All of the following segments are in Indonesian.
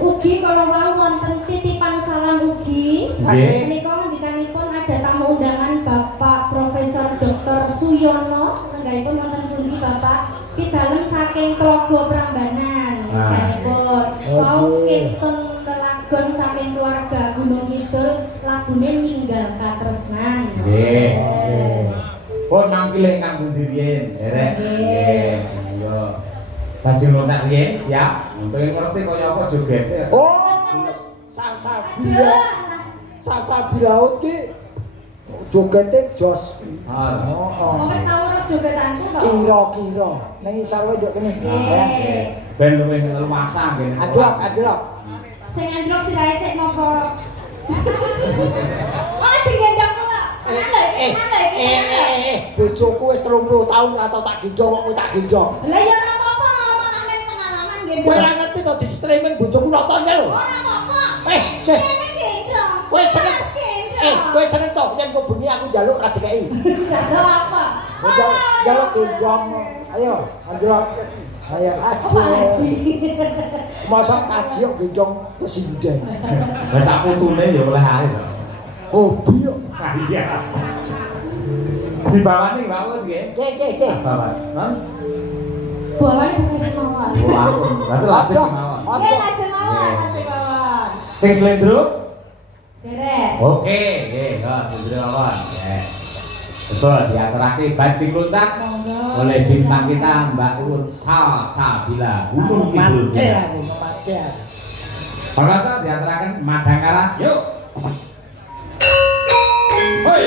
Ugi kalau mau wonten titipan salam ugi. Menika ngendikanipun ada tamu undangan Bapak Profesor Dr. Suyono. Nggahipun wonten pundi Bapak? Pidalem saking Tlaga Prambanan. Nggahipun. Mau kinten lelagon saking keluarga Gunung Kidul lagune Ninggal Katresnan. Nggih. Pun nampile ingkang pundi riyen, derek. Nggih. Iya. Bajing lontak riyen, siap. Pengen ngerti kaya apa jogete. Oh, Salsabila iki jogete jos. Oh, wis tau ora jogetanku to. Kira-kira ning isor wae nduk kene. Ben luwih lumasan kene. Anjlok. Sing anjlok sirahe sik napa? Oh, sing gendong kok. Bojoku wis 30 taun ora tau tak gendong kok tak gendong. Lah ya ora apa-apa, manane pengalaman gendong. Kowe ora ngerti to di streaming bojoku nontonnya lho. Ora apa-apa. Sih. Gendong. Kowe seneng. Kowe seneng to yen kok bengi aku njaluk ra dikeki. Jaluk apa? Njaluk gendong. Ayo, anjlok. Ayo, aduh. Masa kaji kok gendong kesinden. Lah sak putune ya oleh ae to. Hobi kok. Ah iya. Di bawah nih bawah nggih. Nggih. Bawah. Non. Bawane bukan semawar. Wah, berarti lajeng mawon. Oke, lajeng mawon, lajeng mawon. Sing slendro? Derek. Oke, nggih, ha slendro mawon. Nggih. Betul, diaturake bajing loncat oleh bintang kita Mbak Uun Salsabila Gunung Kidul. Mati. Pakata diaturaken Madangkara. Yuk. Hoi.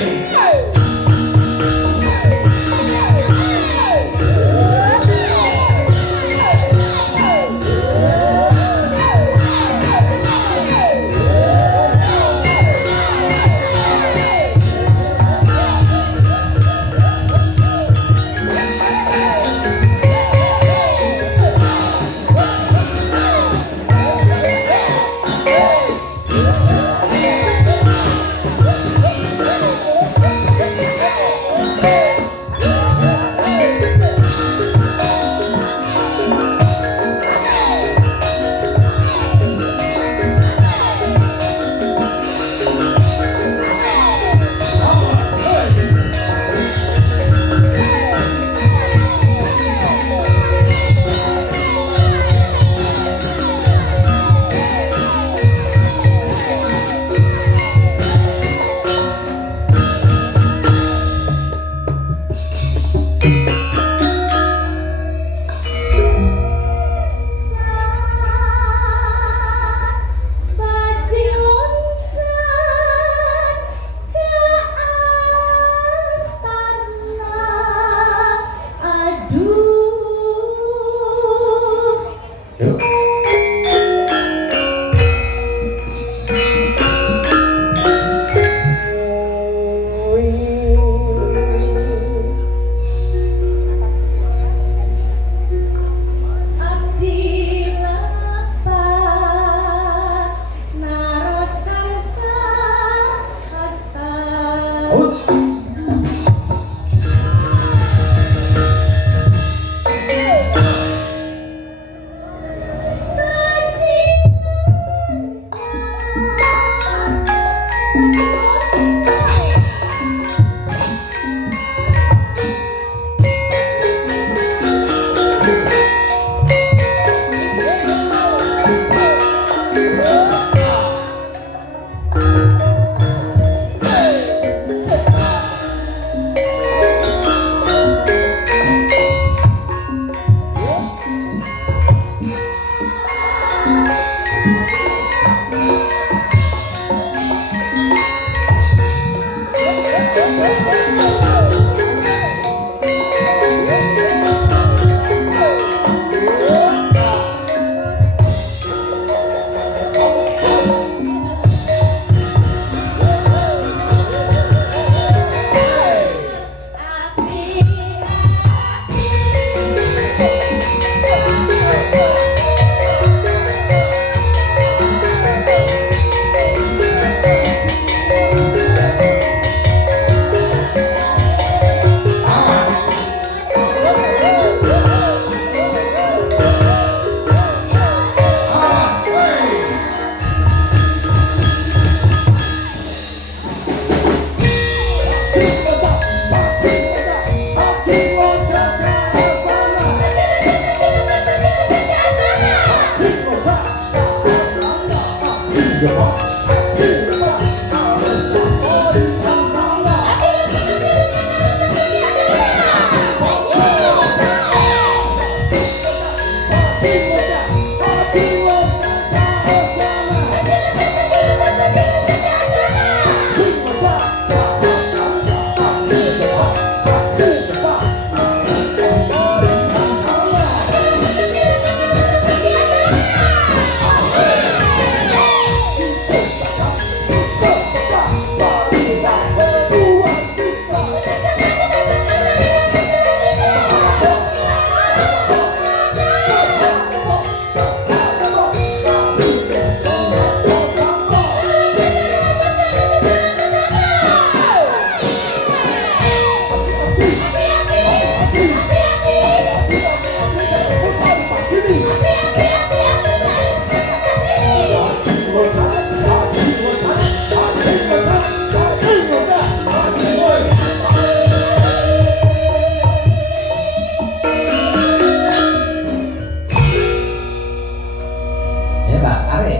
Hebat, tarik.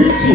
Hiji.